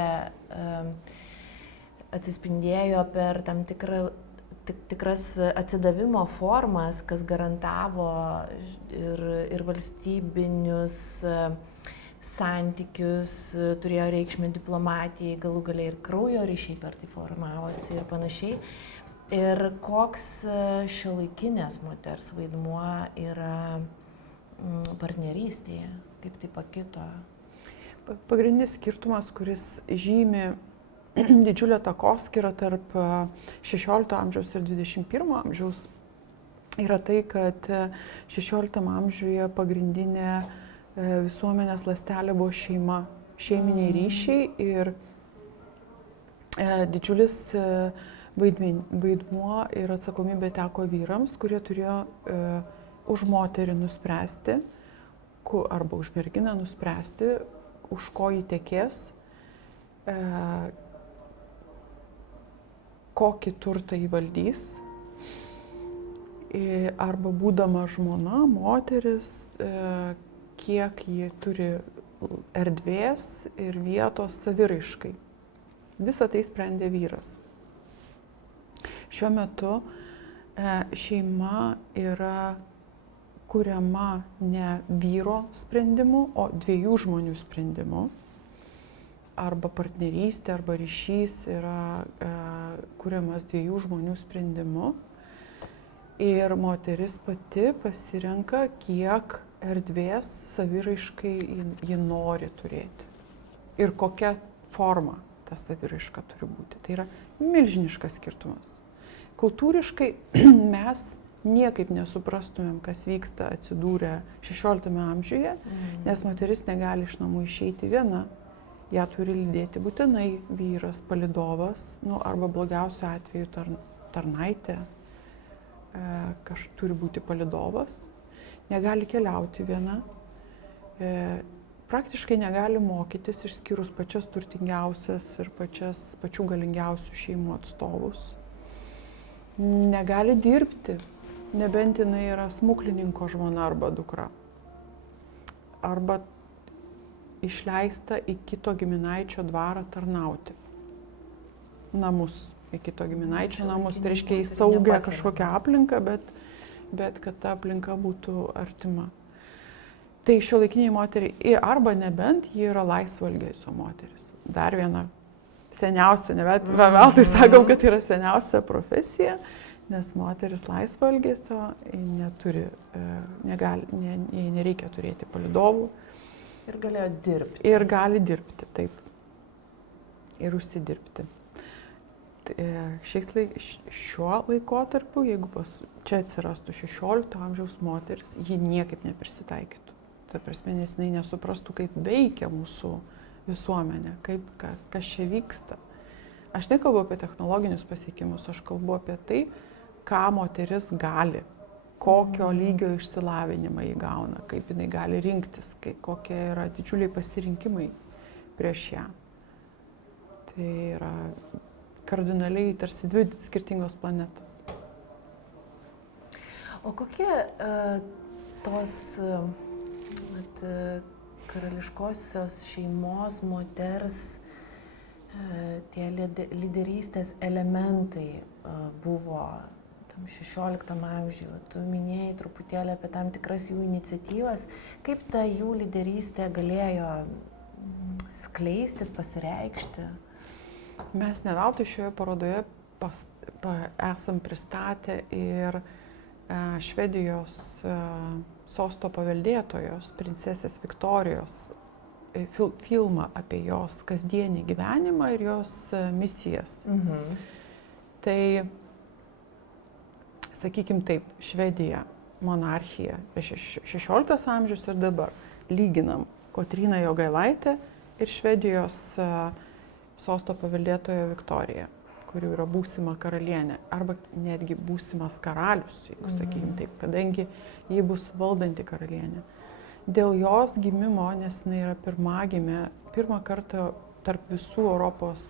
atsispindėjo per tam tikras atsidavimo formas, kas garantavo ir valstybinius santykius, turėjo reikšmę diplomatijai, galų galiai ir kraujo ryšiai per tai formavosi ir panašiai. Ir koks šiuolaikinės moters vaidmuo yra partnerystėje, kaip tai pakito? Pagrindinis skirtumas, kuris žymi didžiulę takoskyrą tarp 16 amžiaus ir 21 amžiaus, yra tai, kad 16 amžiuje pagrindinė visuomenės ląstelė buvo šeima, šeiminiai ryšiai ir didžiulis vaidmuo ir atsakomybė teko vyrams, kurie turėjo už moterį nuspręsti, arba už merginą nuspręsti, už ko jį tekės, kokį turtą įvaldys, arba būdama žmona, moteris, kiek ji turi erdvės ir vietos saviraiškai. Visą tai sprendė vyras. Šiuo metu šeima yra kuriama ne vyro sprendimu, o dviejų žmonių sprendimu. Arba partnerystė, arba ryšys yra kuriamas dviejų žmonių sprendimu. Ir moteris pati pasirenka, kiek erdvės saviraiškai ji nori turėti. Ir kokia forma ta saviraiška turi būti. Tai yra milžiniškas skirtumas. Kultūriškai mes niekaip nesuprastumėm, kas vyksta atsidūrę 16 amžiuje, nes moteris negali iš namų išeiti viena. Ją turi lydėti būtinai vyras, palydovas, arba blogiausiu atveju tarnaitė, turi būti palydovas. Negali keliauti viena, praktiškai negali mokytis išskyrus pačias turtingiausias ir pačių galingiausių šeimų atstovus. Negali dirbti, nebent jinai yra smuklininko žmona arba dukra. Arba išleista į kito giminaičio dvarą tarnauti. Namus, į kito giminaičio namus, tai reiškia į saugę kažkokią aplinką, bet kad ta aplinka būtų artima. Tai šiuolaikiniai moteriai, arba nebent ji yra laisvo elgesio moteris. Dar viena seniausia, veltui sakom, kad yra seniausia profesija, nes moteris laisvo elgesio neturi, jai nereikia turėti palydovų. Ir galėjo dirbti. Ir gali dirbti, taip. Ir užsidirbti. Šiuo laikotarpiu, jeigu čia atsirastų 16 amžiaus moteris, ji niekaip neprisitaikytų. Ta prasme, nes jinai nesuprastų, kaip veikia mūsų visuomenė, kas čia vyksta. Aš nekalbu apie technologinius pasiekimus, aš kalbu apie tai, ką moteris gali, kokio lygio išsilavinimą įgauna, kaip jinai gali rinktis, kokie yra didžiuliai pasirinkimai prieš ją. Tai yra kardinaliai tarsi dvi skirtingos planetos. O kokie tos karališkosios šeimos moters tie lyderystės elementai buvo tam 16 amžiuje? Tu minėjai truputėlį apie tam tikras jų iniciatyvas. Kaip ta jų lyderystė galėjo skleistis, pasireikšti? Mes ne veltui šioje parodoje esam pristatę ir Švedijos sosto paveldėtojos, princesės Viktorijos filmą apie jos kasdienį gyvenimą ir jos misijas. Tai sakykime taip, Švedija, monarchija, 16 amžius ir dabar. Lyginam Kotryną Jogailaitę ir Švedijos sosto paveldėtoją Viktoriją, kuri yra būsima karalienė, arba netgi būsimas karalius, jeigu sakykime taip, kadangi ji bus valdanti karalienė. Dėl jos gimimo, nes jinai yra pirmagimė, pirmą kartą tarp visų Europos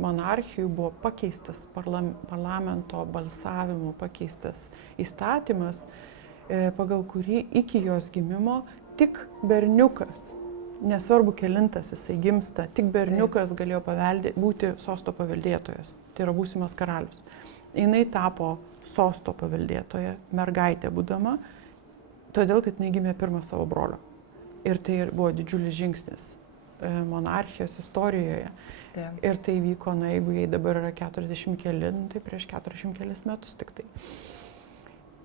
monarchijų buvo pakeistas parlamento balsavimu pakeistas įstatymas, pagal kurį iki jos gimimo tik berniukas, nesvarbu kelintas jisai gimsta, tik berniukas galėjo būti sosto paveldėtojas, tai yra būsimas karalius. Jinai tapo sosto paveldėtoja, mergaitė būdama, todėl kad jinai gimė pirmą savo brolio. Ir tai buvo didžiulis žingsnis monarchijos istorijoje. Taip. Ir tai vyko, jeigu jai dabar yra 40 keli, tai prieš 40 kelis metus tik tai.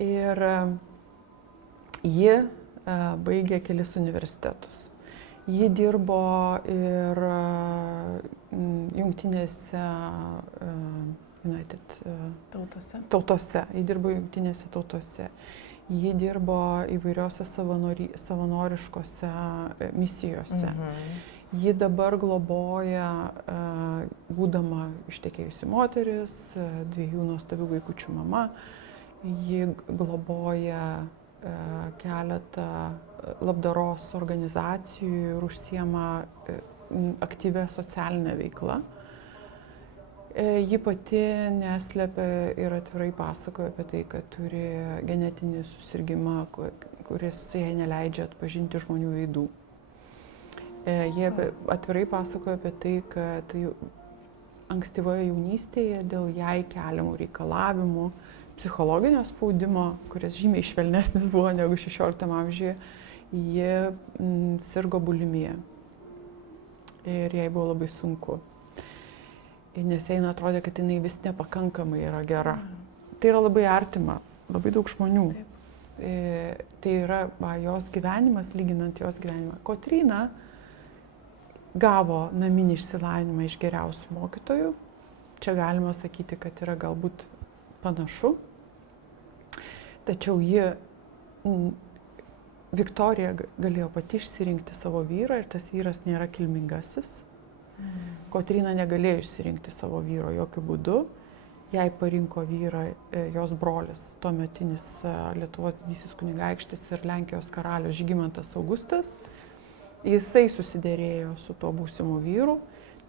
Ir ji baigė kelis universitetus. Ji dirbo ir jungtinėse tautose. Ji dirbo jungtinėse tautose. Ji dirbo įvairiose savanoriškose misijose. Ji dabar globoja, būdama ištekėjusi moteris, 2 nuostabių vaikučių mama. Ji globoja keletą labdaros organizacijų ir užsiema aktyvę socialinę veiklą. Ji pati neslepia ir atvirai pasakoja apie tai, kad turi genetinį susirgimą, kuris jai neleidžia atpažinti žmonių veidų. Jie atvirai pasakoja apie tai, kad ankstyvoje jaunystėje dėl jai keliamų reikalavimų, psichologinio spaudimo, kuris žymiai švelnesnis buvo negu 16 amžiuje, ji sirgo bulimija. Ir jai buvo labai sunku. Nes jai atrodė, kad jinai vis nepakankamai yra gera. Tai yra labai artima, labai daug žmonių. Tai yra jos gyvenimas, lyginant jos gyvenimą. Kotryna gavo naminį išsilavinimą iš geriausių mokytojų. Čia galima sakyti, kad yra galbūt panašu. Tačiau Viktorija galėjo pati išsirinkti savo vyrą ir tas vyras nėra kilmingasis. Kotryna negalėjo išsirinkti savo vyro jokių būdų. Jai parinko vyrą jos brolis, tuometinis Lietuvos didysis kunigaikštis ir Lenkijos karalius Žygimantas Augustas. Jisai susiderėjo su tuo būsimu vyru.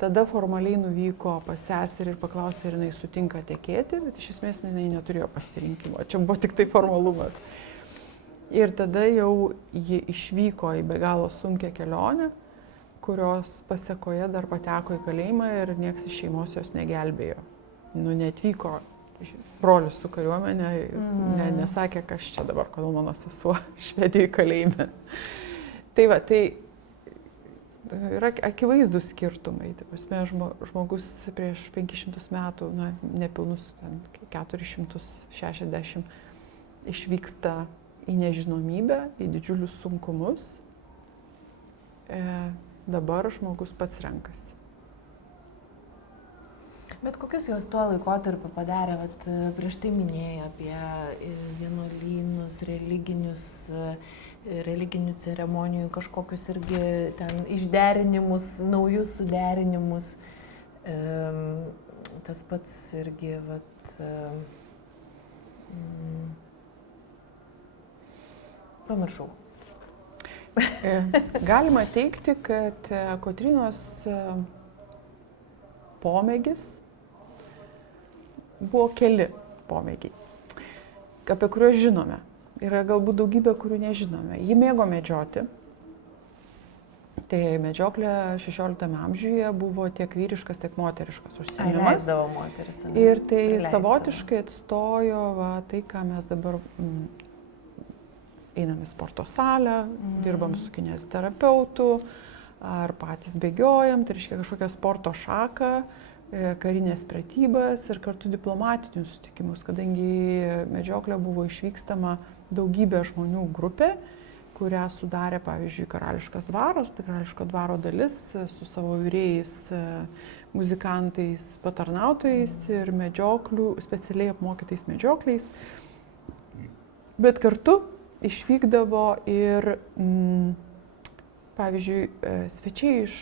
Tada formaliai nuvyko pas seserį ir paklausė, ar jinai sutinka tekėti, bet iš esmės jinai neturėjo pasirinkimo. Čia buvo tik tai formalumas. Ir tada jau ji išvyko į be galo sunkią kelionę, kurios pasėkoje dar pateko į kalėjimą ir nieks iš šeimos jos negelbėjo. Neatvyko brolis su kariuomenė, nesakė, kas čia dabar, kodėl mano sesuo Švedijoje kalėjime. Tai va, tai yra akivaizdus skirtumai. Tai prasme, žmogus prieš 500 metų, nepilnus 460, išvyksta į nežinomybę, į didžiulius sunkumus. Dabar žmogus pats renkasi. Bet kokius jos tuo laikotarpiu padarė, prieš tai minėjai apie vienuolynus, religinių ceremonijų, kažkokius irgi ten išderinimus, naujus suderinimus. Tas pats irgi, pamiršau. Galima teigti, kad Kotrynos pomėgis buvo keli pomėgiai, apie kuriuos žinome. Yra galbūt daugybė, kurių nežinome. Ji mėgo medžioti. Tai medžioklė 16 amžiuje buvo tiek vyriškas, tiek moteriškas užsiėmimas. Leisdavo moteris. Ir tai savotiškai atstojo tai, ką mes dabar einam į sporto salę, dirbam su kineziterapeutu, ar patys bėgiojam, tai reiškia kažkokią sporto šaką, karinės pratybas ir kartu diplomatinius susitikimus, kadangi medžioklė buvo išvykstama daugybė žmonių grupė, kurią sudarė, pavyzdžiui, karališkas dvaras, tai karališko dvaro dalis su savo vyrėjais, muzikantais, patarnautojais ir medžioklių, specialiai apmokytais medžiokliais. Bet kartu išvykdavo ir, pavyzdžiui, svečiai iš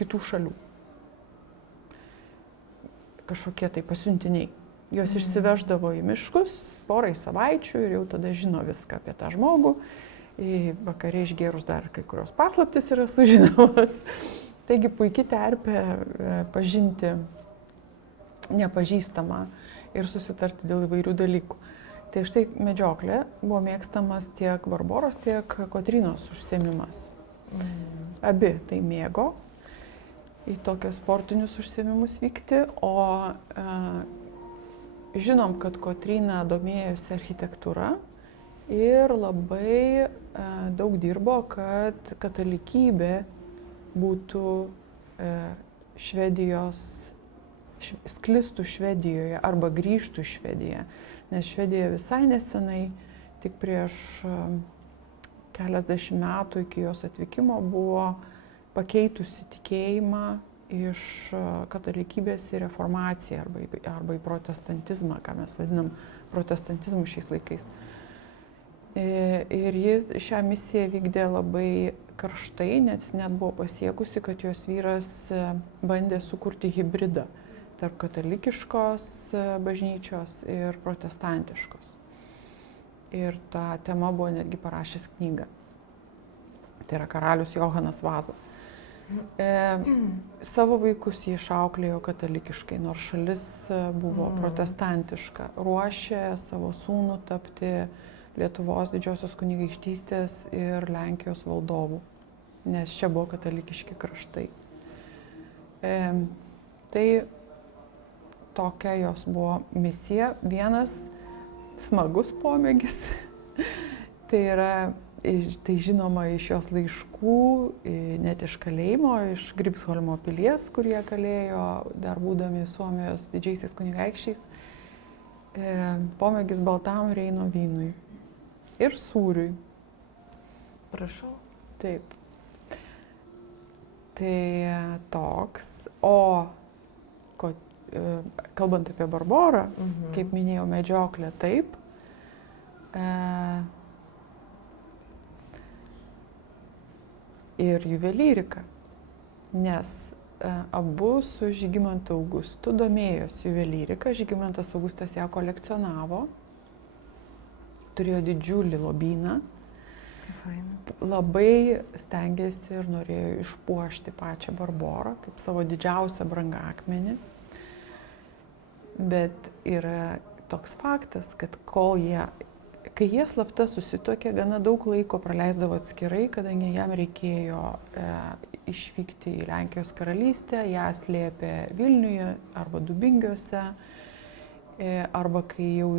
kitų šalių. Kažkokie tai pasiuntiniai. Jos išsiveždavo į miškus porai savaičių ir jau tada žino viską apie tą žmogų. Vakare išgėrus dar kai kurios paslaptys yra sužinomas. Taigi puikiai terpė pažinti nepažįstamą ir susitarti dėl įvairių dalykų. Tai štai medžioklė buvo mėgstamas tiek Barboros, tiek Kotrynos užsiėmimas. Abi tai mėgo į tokius sportinius užsiėmimus vykti, o žinom, kad Kotryna domėjosi architektūra ir labai daug dirbo, kad katalikybė būtų Švedijos, sklistų Švedijoje arba grįžtų į Švediją. Nes Švedija visai nesenai, tik prieš keliasdešimt metų iki jos atvykimo, buvo pakeitusi tikėjimą iš katalikybės į reformaciją arba į protestantizmą, ką mes vadinam protestantizmu šiais laikais. Ir ji šią misiją vykdė labai karštai, nes net buvo pasiekusi, kad jos vyras bandė sukurti hibridą tarp katalikiškos bažnyčios ir protestantiškos. Ir ta tema buvo netgi parašęs knygą. Tai yra karalius Johanas Vaza. Savo vaikus jį išauklėjo katalikiškai, nors šalis buvo protestantiška. Ruošė savo sūnų tapti Lietuvos didžiosios kunigaikštystės ir Lenkijos valdovų, nes čia buvo katalikiški kraštai. Tai tokia jos buvo misija. Vienas smagus pomėgis, tai yra, tai žinoma iš jos laiškų, net iš kalėjimo, iš Gripsholmo pilies, kur jie kalėjo, dar būdami Suomijos didžiaisiais kunigaikščiais, pomėgis baltam Reino vynui ir sūriui. Prašau. Taip. Tai toks. O kalbant apie Barborą, kaip minėjau, medžioklė taip. Ir juvelyrika, nes abu su Žygimantu Augustu domėjosi juvelyrika. Žygimantas Augustas ją kolekcionavo, turėjo didžiulį lobyną, labai stengėsi ir norėjo išpuošti pačią Barborą kaip savo didžiausią brangakmenį. Bet yra toks faktas, kad kai jie slapta susituokė, gana daug laiko praleisdavo atskirai, kadangi jam reikėjo išvykti į Lenkijos karalystę, ją slėpė Vilniuje arba Dubingiuose, arba kai jau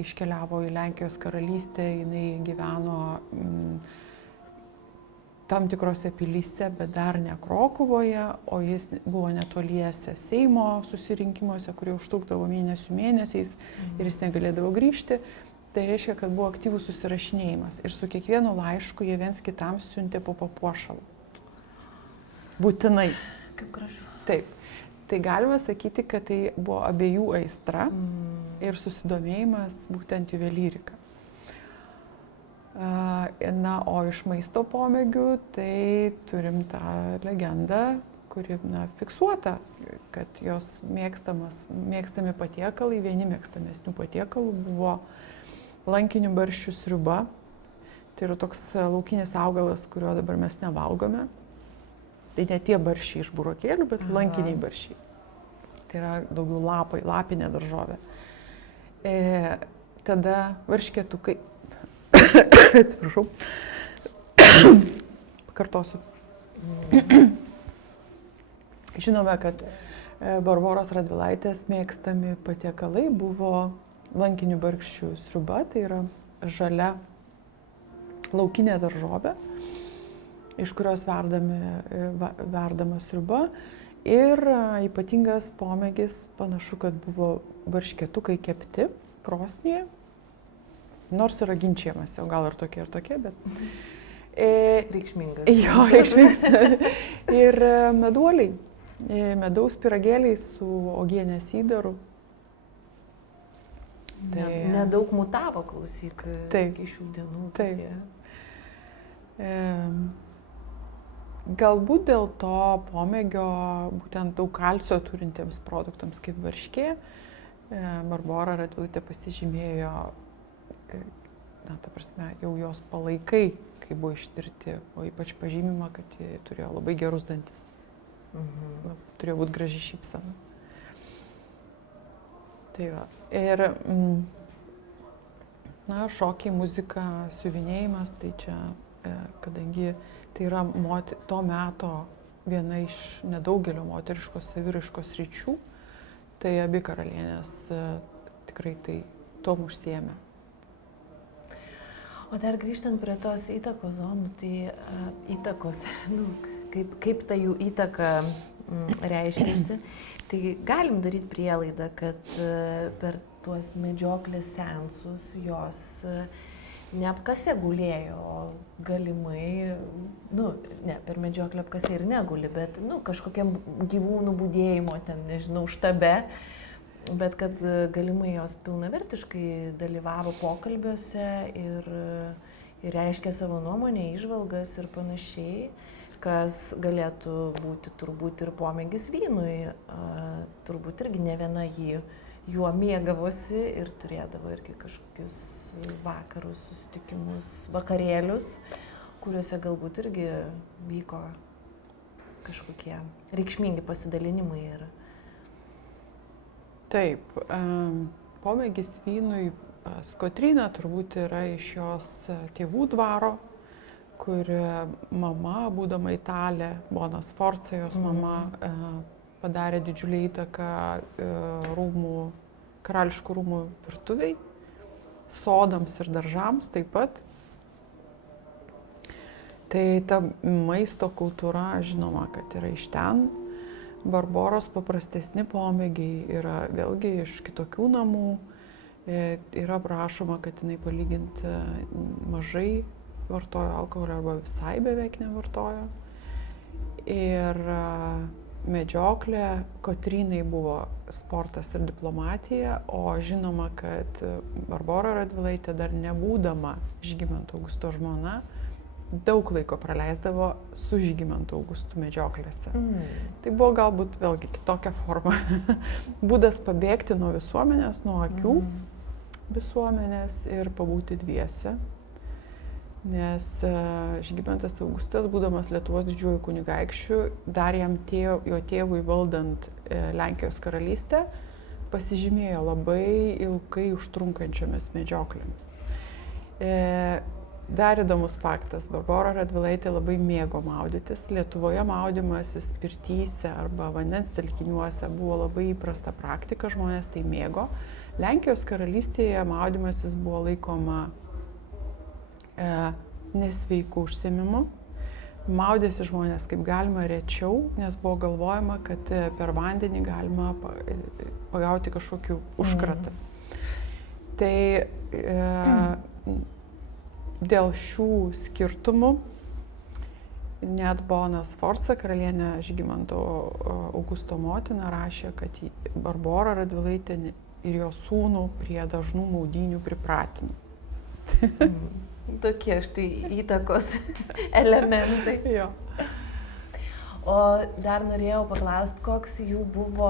iškeliavo į Lenkijos karalystę, jinai gyveno tam tikrose pilyse, bet dar ne Krokuvoje, o jis buvo netoliese Seimo susirinkimuose, kurie užtrukdavo mėnesiais ir jis negalėdavo grįžti. Tai reiškia, kad buvo aktyvus susirašinėjimas ir su kiekvienu laišku jie viens kitam siuntė po papuošalą. Būtinai. Kaip gražu. Taip. Tai galima sakyti, kad tai buvo abiejų aistra ir susidomėjimas būtent juvelyrika. Na, o iš maisto pomėgių, tai turim tą legendą, kuri fiksuota, kad jos mėgstami patiekalai, vieni mėgstamesnių patiekalų buvo lankinių barščių sriuba. Tai yra toks laukinis augalas, kurio dabar mes nevalgome. Tai ne tie barščiai iš burokėlių, bet lankiniai barščiai. Tai yra daugiau lapinė daržovė. Tada varškėtukai. Atsiprašau. Pakartosiu. Žinome, kad Barboros Radvilaitės mėgstami patiekalai buvo lankinių barščių sriuba, tai yra žalia laukinė daržovė, iš kurios verdama sriuba. Ir ypatingas pomėgis, panašu, kad buvo varškėtukai kepti krosnyje. Nors yra ginčiamasi, o gal ir tokie, bet... Reikšmingas. Jo, reikšmingas. Ir meduoliai, medaus pyragėliai su uogienės įdaru. Tai Nedaug mutavo, klausyk, Taip. iki šių dienų. Taip. tokie. Galbūt dėl to pomėgio būtent daug kalcio turintiems produktams kaip varškė, Barbora Radvilaitė pasižymėjo, ta prasme, jau jos palaikai, kai buvo ištirti, o ypač pažymima, kad ji turėjo labai gerus dantis. Turėjo būti graži šypsena. Tai va. Ir šokiai, muzika, siuvinėjimas, tai čia, kadangi tai yra to meto viena iš nedaugelio moteriškos saviraiškos sričių, tai abi karalienės tikrai tai tuom užsiėmė. O dar grįžtant prie tos įtakos zonų, tai įtakos, kaip ta jų įtaka reiškiasi, tai galim daryti prielaidą, kad per tuos medžioklės seansus jos neapkase gulėjo, o galimai, per medžioklę apkase ir neguli, bet kažkokiam gyvūnų budėjimo ten, nežinau, štabe, bet kad galimai jos pilnavertiškai dalyvavo pokalbiuose ir reiškė savo nuomonę, įžvalgas ir panašiai, kas galėtų būti turbūt ir pomėgis vynui, turbūt irgi ne viena juo mėgavosi ir turėdavo irgi kažkokius vakarus, susitikimus, vakarėlius, kuriuose galbūt irgi vyko kažkokie reikšmingi pasidalinimai. Taip, pomėgis vynui Kotryna turbūt yra iš jos tėvų dvaro, kur mama, būdama italė, Bona Sforza, jos mama, padarė didžiulį įtaką karališkų rūmų virtuviai, sodams ir daržams taip pat. Tai ta maisto kultūra, žinoma, kad yra iš ten. Barboros paprastesni pomėgiai yra vėlgi iš kitokių namų. Yra aprašoma, kad jinai palyginti mažai vartojo alkoholio arba visai beveik nevartojo. Ir medžioklė Kotrynai buvo sportas ir diplomatija, o žinoma, kad Barbora Radvilaitė dar nebūdama Žygimanto Augusto žmona, daug laiko praleisdavo su Žygimantu Augustu medžioklėse. Tai buvo galbūt vėlgi kitokia forma. Būdas pabėgti nuo visuomenės, nuo akių visuomenės ir pabūti dviese. Nes Žygimantas Augustas, būdamas Lietuvos didžiuoju kunigaikščiu, dar jam jo tėvui valdant Lenkijos karalystę, pasižymėjo labai ilgai užtrunkančiomis medžioklėmis. Dar įdomus faktas, Barbora Radvilaitė labai mėgo maudytis. Lietuvoje maudymasis pirtyse arba vandens telkiniuose buvo labai įprasta praktika, žmonės tai mėgo. Lenkijos karalystėje maudymasis buvo laikoma nesveikų užsiėmimų. Maudėsi žmonės kaip galima rečiau, nes buvo galvojama, kad per vandenį galima pagauti kažkokių užkratą. Tai dėl šių skirtumų net Bona Sforza, karalienė Žygimanto Augusto motina, rašė, kad Barbora Radvilaitė ir jo sūnų prie dažnų maudynių pripratino. Tokie štai įtakos elementai. Jo. O dar norėjau paklausti, koks jų buvo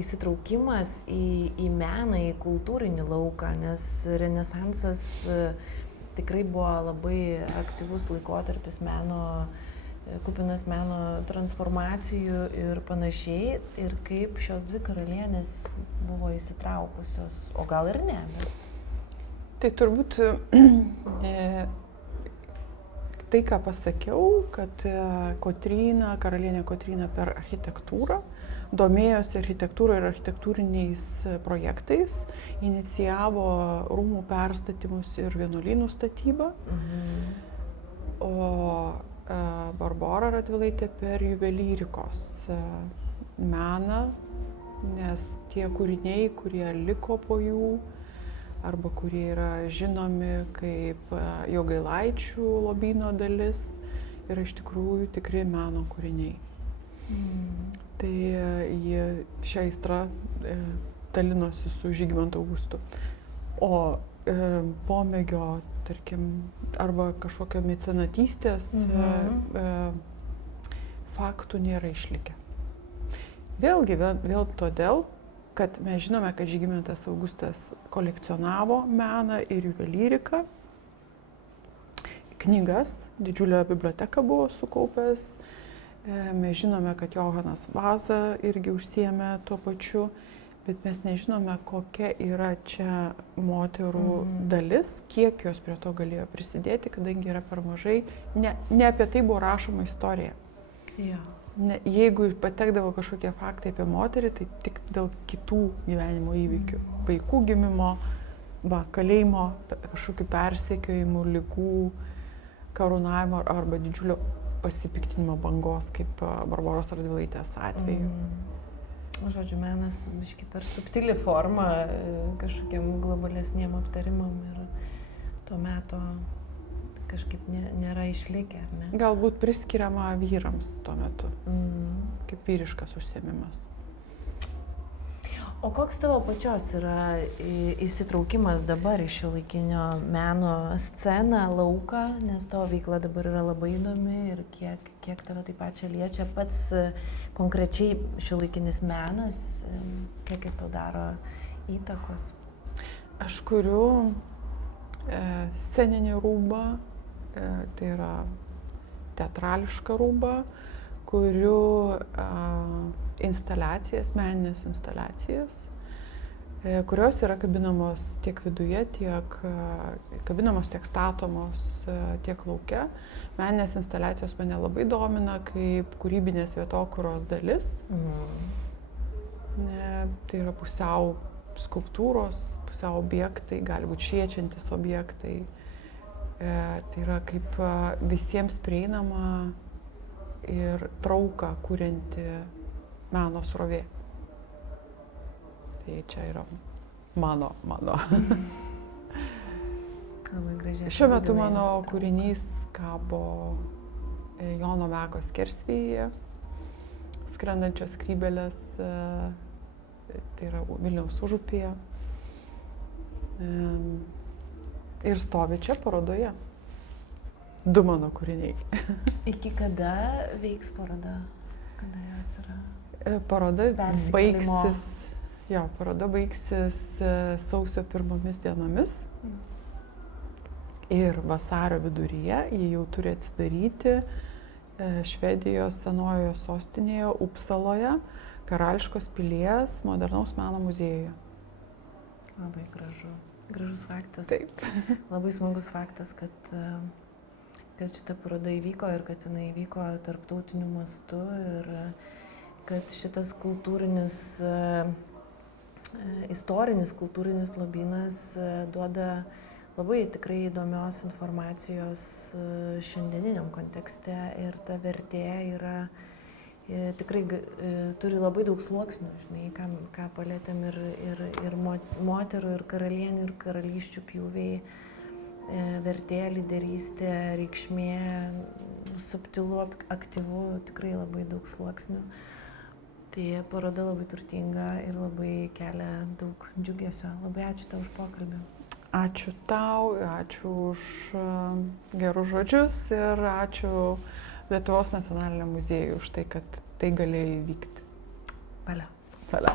įsitraukimas į meną, į kultūrinį lauką, nes Renesansas tikrai buvo labai aktyvus laikotarpis kupinas meno transformacijų ir panašiai. Ir kaip šios dvi karalienės buvo įsitraukusios, o gal ir ne, bet... Tai turbūt tai, ką pasakiau, kad karalienė Kotryna per architektūrą domėjosi architektūra ir architektūriniais projektais, inicijavo rūmų perstatymus ir vienuolynų statybą. O Barbora Radvilaitė per juvelyrikos meną, nes tie kūriniai, kurie liko po jų, arba kurie yra žinomi kaip Jogailaičių lobyno dalis, yra iš tikrųjų tikri meno kūriniai. Tai šią aistrą dalinosi su Žygimantu Augustu. O pomėgio, tarkim, arba kažkokio mecenatystės faktų nėra išlikę. Vėlgi, vėl todėl, kad mes žinome, kad Žygimantas Augustas kolekcionavo meną ir juvelyriką. Knygas, didžiulę biblioteką buvo sukaupęs. Mes žinome, kad Johanas Vaza irgi užsiėmė tuo pačiu, bet mes nežinome, kokia yra čia moterų dalis, kiek jos prie to galėjo prisidėti, kadangi yra per mažai. Ne apie tai buvo rašoma istorija. Ja. Jeigu patekdavo kažkokie faktai apie moterį, tai tik dėl kitų gyvenimo įvykių. Vaikų gimimo, kalėjimo, kažkokių persekiojimų, ligų, karūnavimo arba didžiulio pasipiktinimo bangos, kaip Barboros Radvilaitės atveju. Žodžiu, menas biški per subtili forma kažkokiam globalesniem aptarimam ir tuo metu kažkaip nėra išlikę, ar ne? Galbūt priskiriama vyrams tuo metu, kaip vyriškas užsiėmimas. O koks tavo pačios yra įsitraukimas dabar į šiuolaikinio meno sceną, lauką, nes tavo veikla dabar yra labai įdomi ir kiek tave taip pačią liečia pats konkrečiai šiuolaikinis menas, kiek jis tau daro įtakos? Aš kuriu sceninį rūbą, tai yra teatrališką rūbą, kuriu instaliacijas, meninės instaliacijas, kurios yra kabinamos tiek viduje, tiek statomos tiek lauke. Meninės instaliacijos mane labai domina kaip kūrybinės vietokūros dalis. Tai yra pusiau skulptūros, pusiau objektai, gali būti šviečiantis objektai. Tai yra kaip visiems prieinama ir trauką kurianti meno srovė. Tai čia yra mano. Labai gražiai. Šiuo metu mano kūrinys kabo Jono Meko skersvėjyje, skrendančios skrybėlės, tai yra Vilniaus užupyje. Ir stovi čia parodoje. 2 mano kūriniai. Iki kada veiks paroda? Kada jos yra? Paroda baigsis sausio 1 dienomis. Ir vasario viduryje jie jau turi atsidaryti Švedijos senojoje sostinėje Upsaloje, Karališkos pilies modernaus meno muziejuje. Labai gražu. Gražus faktas. Taip. Labai smagus faktas, kad šita paroda įvyko ir kad jinai įvyko tarptautiniu mastu ir kad šitas istorinis kultūrinis lobynas duoda labai tikrai įdomios informacijos šiandieniniam kontekste ir ta vertė yra tikrai turi labai daug sluoksnių, žinai, ką palėtėm ir moterų, ir karalienių, ir karalysčių pjūviai, vertė, lyderystė, reikšmė, subtilu, aktyvu, tikrai labai daug sluoksnių. Tai paroda labai turtinga ir labai kelia daug džiugesio. Labai ačiū tau už pokalbį. Ačiū tau, ačiū už gerus žodžius ir ačiū Lietuvos nacionaliniam muziejui už tai, kad tai galėjo įvykti. Valia. Valia.